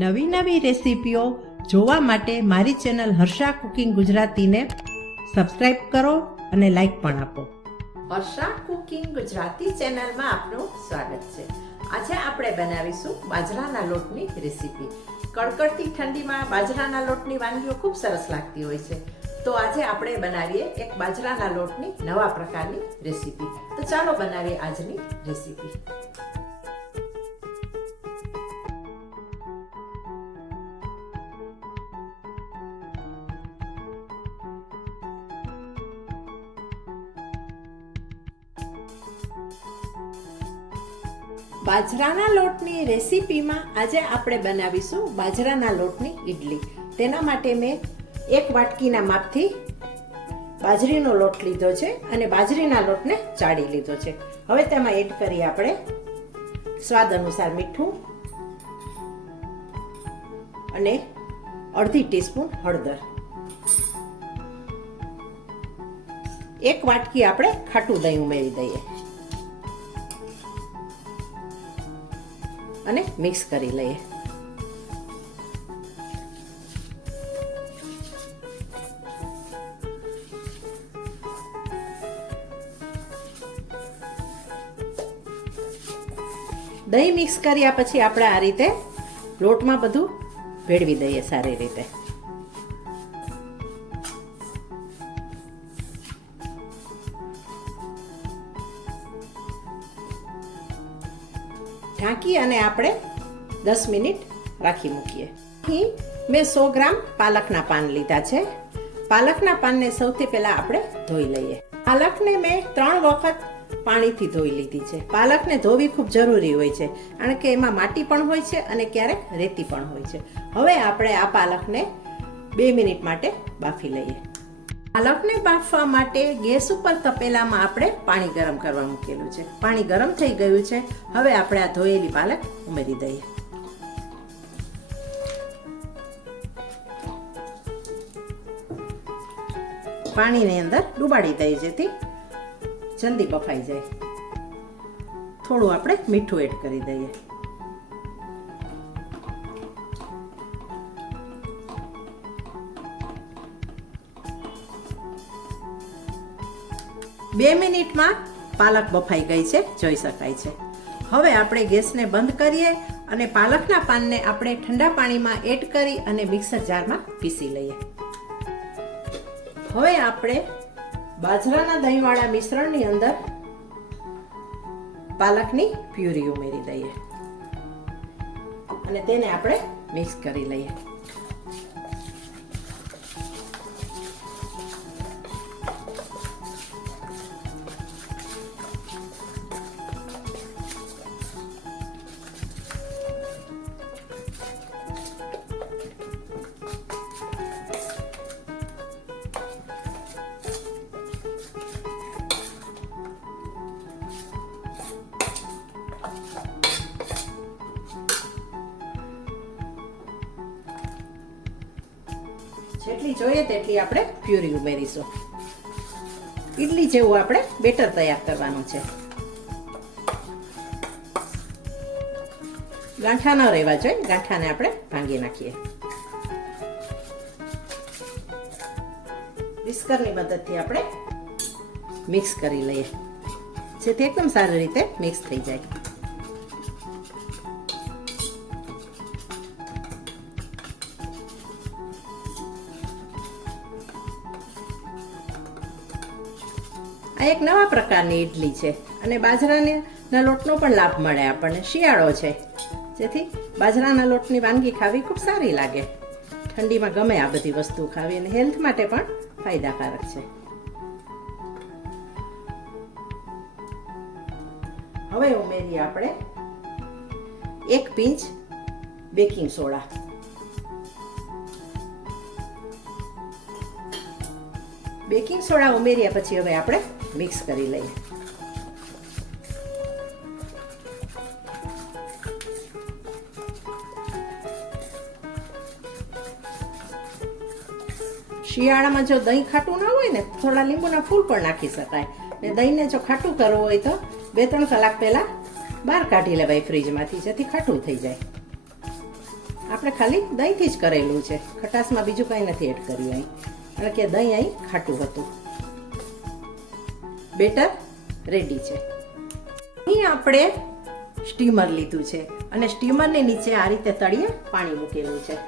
નવી નવી રેસીપીઓ જોવા માટે મારી ચેનલ હર્ષા કુકિંગ ગુજરાતીને સબસ્ક્રાઇબ કરો અને લાઈક પણ આપો. હર્ષા કુકિંગ ગુજરાતી ચેનલમાં આપનું સ્વાગત છે. આજે આપણે બનાવીશું બાજરાના લોટની રેસીપી. કડકડતી ઠંડીમાં બાજરાના લોટની વાનગીઓ ખૂબ સરસ લાગતી હોય છે. તો આજે આપણે બનાવીએ એક બાજરાના લોટની નવા પ્રકારની રેસીપી. તો ચાલો બનાવીએ આજની રેસીપી. બાજરાના લોટની રેસીપીમાં આજે આપણે બનાવીશું બાજરાના લોટની ઇડલી. તેના માટે મેં એક વાટકીના માપથી બાજરીનો લોટ લીધો છે અને બાજરીના લોટને ચાળી લીધો છે. હવે તેમાં એડ કરી આપણે સ્વાદ અનુસાર મીઠું અને અડધી ટીસ્પૂન હળદર. એક વાટકી આપણે ખાટું દહીં ઉમેરી દઈએ અને મિક્સ કરી લઈએ. દહીં મિક્સ કર્યા પછી આપણે આ રીતે લોટમાં બધું ભેળવી દઈએ સારી રીતે. ઢાંકી અને આપણે 10 મિનિટ રાખી મૂકીએ. અહીં મેં 100 ગ્રામ પાલકના પાન લીધા છે. પાલકના પાનને સૌથી પહેલા આપણે ધોઈ લઈએ. પાલકને મેં 3 વખત પાણીથી ધોઈ લીધી છે. પાલકને ધોવી ખૂબ જરૂરી હોય છે કારણ કે એમાં માટી પણ હોય છે અને ક્યારેક રેતી પણ હોય છે. હવે આપણે આ પાલકને 2 મિનિટ માટે બાફી લઈએ. પાલકને બાફવા માટે ગેસ ઉપર તપેલામાં આપણે પાણી ગરમ કરવા મૂકેલું છે. પાણી ગરમ થઈ ગયું છે. હવે આપણે આ ધોયેલી પાલક ઉમેરી દઈએ. પાણીની અંદર ડુબાડી દઈએ જેથી જલ્દી બફાઈ જાય. થોડું આપણે મીઠું એડ કરી દઈએ. બે મિનિટમાં પાલક બફાઈ ગઈ છે, જોઈ શકાય છે. હવે આપણે ગેસને બંધ કરીએ અને પાલકના પાનને આપણે ઠંડા પાણીમાં એડ કરી અને મિક્સર જારમાં પીસી લઈએ. હવે આપણે બાજરાના દહીંવાળા મિશ્રણની અંદર પાલકની પ્યુરી ઉમેરી દઈએ અને તેને આપણે મિક્સ કરી લઈએ. જેટલી જોઈએ તેટલી આપણે પ્યુરી ઉમેરીશું. ઇડલી જેવું આપણે બેટર તૈયાર કરવાનું છે. ગાંઠા ન રહેવા જોઈએ. ગાંઠાને આપણે ભાંગી નાખીએ. વિસ્કરની મદદથી આપણે મિક્સ કરી લઈએ જેથી એકદમ સારી રીતે મિક્સ થઈ જાય. આ એક નવા પ્રકારની ઇડલી છે અને બાજરાના લોટનો પણ લાભ મળે આપણને. શિયાળો છે જેથી બાજરાના લોટની વાનગી ખાવી ખૂબ સારી લાગે. ઠંડીમાં ગમે આ બધી વસ્તુ ખાવી અને હેલ્થ માટે પણ ફાયદાકારક છે. હવે ઉમેરીએ આપણે 1 pinch baking soda. Baking soda ઉમેર્યા પછી હવે આપણે મિક્સ કરી લઈએ. શિયાળામાં જો દહીં ખાટું ના હોય ને થોડા લીંબુના ફૂલ પણ નાખી શકાય. ને દહીંને જો ખાટું કરવું હોય તો 2-3 કલાક પહેલા બહાર કાઢી લેવાય ફ્રીજમાંથી, જેથી ખાટું થઈ જાય. આપણે આપણે ખાલી દહીંથી જ કરેલું છે, ખટાશમાં બીજું કંઈ નથી એડ કર્યું અહીં, કારણ કે દહીં અહીં ખાટું હતું. બેટર રેડી છે. અહીં આપણે સ્ટીમર લીધું છે અને સ્ટીમરની નીચે આ રીતે તળિયે પાણી મૂકેલું છે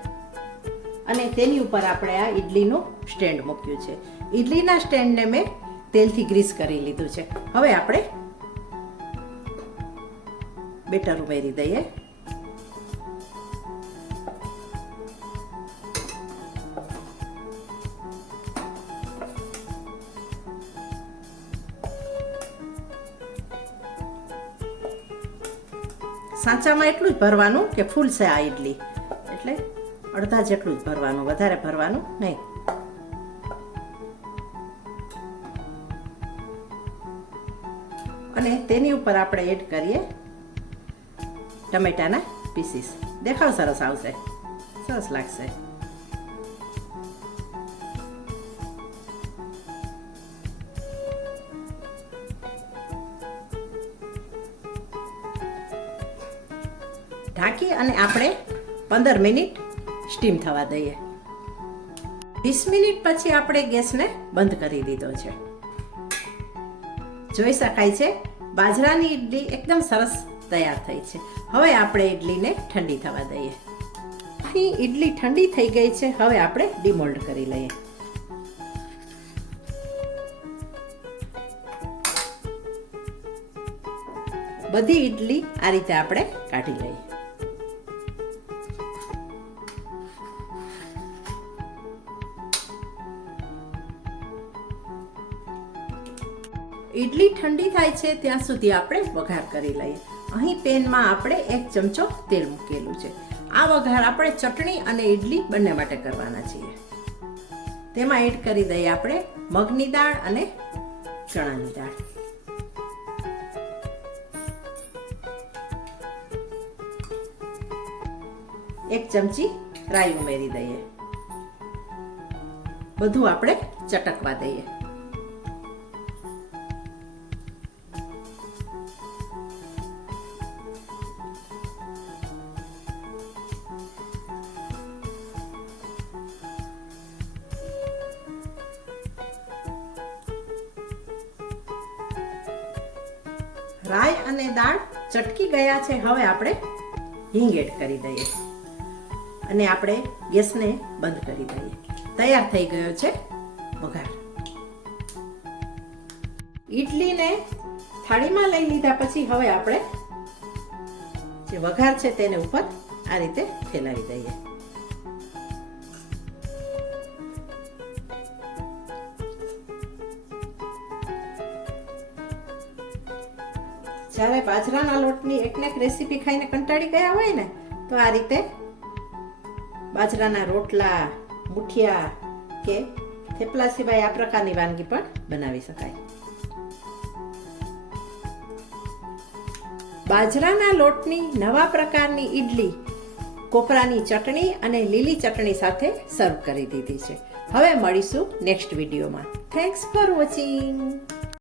અને તેની ઉપર આપણે આ ઇડલીનું સ્ટેન્ડ મૂક્યું છે. ઇડલીના સ્ટેન્ડને મેં તેલથી ગ્રીસ કરી લીધું છે. હવે આપણે બેટર ઉમેરી દઈએ. સાચામાં એટલું જ ભરવાનું કે ફૂલ છે આ ઇડલી, એટલે અડધા જેટલું જ ભરવાનું, વધારે ભરવાનું નહીં. અને તેની ઉપર આપણે એડ કરીએ ટમેટાના પીસીસ. દેખાવ સરસ આવશે, સરસ લાગશે. ઢાંકી અને આપણે 15 મિનિટ સ્ટીમ થવા દઈએ. 20 મિનિટ પછી આપણે ગેસને બંધ કરી દીધો છે. જોઈ શકાય છે બાજરાની ઇડલી એકદમ સરસ તૈયાર થઈ છે. હવે આપણે ઇડલીને ઠંડી થવા દઈએ. અહીં ઇડલી ઠંડી થઈ ગઈ છે. હવે આપણે ડિમોલ્ડ કરી લઈએ. બધી ઇડલી આ રીતે આપણે કાઢી લઈએ. ઇડલી ઠંડી થાય છે ત્યાં સુધી આપણે વઘાર કરી લઈએ. અહીં પેનમાં આપણે 1 ચમચો તેલ મૂકેલું છે. આ વઘાર આપણે ચટણી અને ઇડલી બંને માટે કરવાના છીએ. તેમાં એડ કરી દઈએ આપણે મગની દાળ અને ચણાની દાળ. એક ચમચી રાઈ ઉમેરી દઈએ. બધું આપણે ચટકવા દઈએ. રાઈ અને દાળ ચટકી ગયા છે. હવે આપણે હિંગ એડ કરી દઈએ અને આપણે ગેસને બંધ કરી દઈએ. તૈયાર થઈ ગયો છે વઘાર. ઇડલીને થાળીમાં લઈ લીધા પછી હવે આપણે જે વઘાર છે તેને ઉપર આ રીતે ફેલાવી દઈએ. જ્યારે બાજરાના લોટની એક રેસીપી ખાઈને કંટાળી ગયા હોય ને, તો આ રીતે બાજરાના રોટલા, મુઠિયા કે થેપલા સિવાય આ પ્રકારની વાનગી પણ બનાવી શકાય. બાજરાના લોટની નવા પ્રકારની ઇડલી કોપરાની ચટણી અને લીલી ચટણી સાથે સર્વ કરી દીધી છે. હવે મળીશું નેક્સ્ટ વિડીયોમાં. Thanks for watching.